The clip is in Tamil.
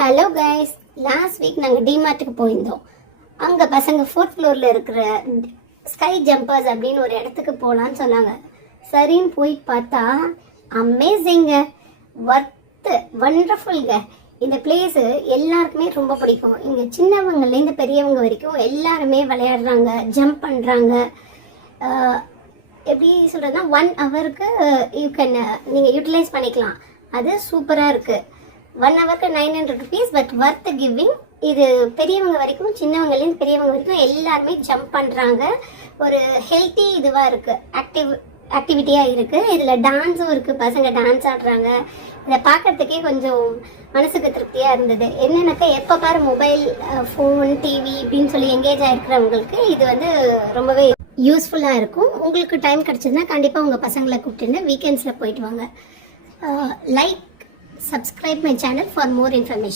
ஹலோ கைஸ், லாஸ்ட் வீக் நாங்கள் டிமார்ட்டுக்கு போயிருந்தோம். அங்கே பசங்க 4th ஃப்ளோரில் இருக்கிற ஸ்கை ஜம்பர்ஸ் அப்படின்னு ஒரு இடத்துக்கு போகலான்னு சொன்னாங்க. சரின்னு போய் பார்த்தா அமேசிங்க, ஒர்த்து, வண்டர்ஃபுல்ங்க. இந்த பிளேஸு எல்லாருக்குமே ரொம்ப பிடிக்கும். இங்கே சின்னவங்கலேருந்து பெரியவங்க வரைக்கும் எல்லாருமே விளையாடுறாங்க, ஜம்ப் பண்ணுறாங்க. எப்படி சொல்கிறதுனா 1 ஹவருக்கு நீங்கள் யூட்டிலைஸ் பண்ணிக்கலாம். அது சூப்பராக இருக்குது. 1 ஹவருக்கு 900 rupees, பட் ஒர்த் கிவிங். இது பெரியவங்க வரைக்கும், சின்னவங்கலேருந்து பெரியவங்க வரைக்கும் எல்லாருமே ஜம்ப் பண்ணுறாங்க. ஒரு ஹெல்த்தி இதுவாக இருக்குது, ஆக்டிவிட்டியாக இருக்குது. இதில் டான்ஸும் இருக்குது, பசங்க டான்ஸ் ஆடுறாங்க. இதை பார்க்கறதுக்கே கொஞ்சம் மனசுக்கு திருப்தியாக இருந்தது. என்னென்னாக்கா எப்போ பாரு மொபைல், ஃபோன், டிவி இப்படின்னு சொல்லி எங்கேஜ் ஆகிருக்கிறவங்களுக்கு இது வந்து ரொம்பவே யூஸ்ஃபுல்லாக இருக்கும். உங்களுக்கு டைம் கிடச்சதுன்னா கண்டிப்பாக உங்கள் பசங்களை கூப்பிட்டுன்னு வீக்கெண்ட்ஸில் போயிட்டு வாங்க. Like, subscribe my channel for more information.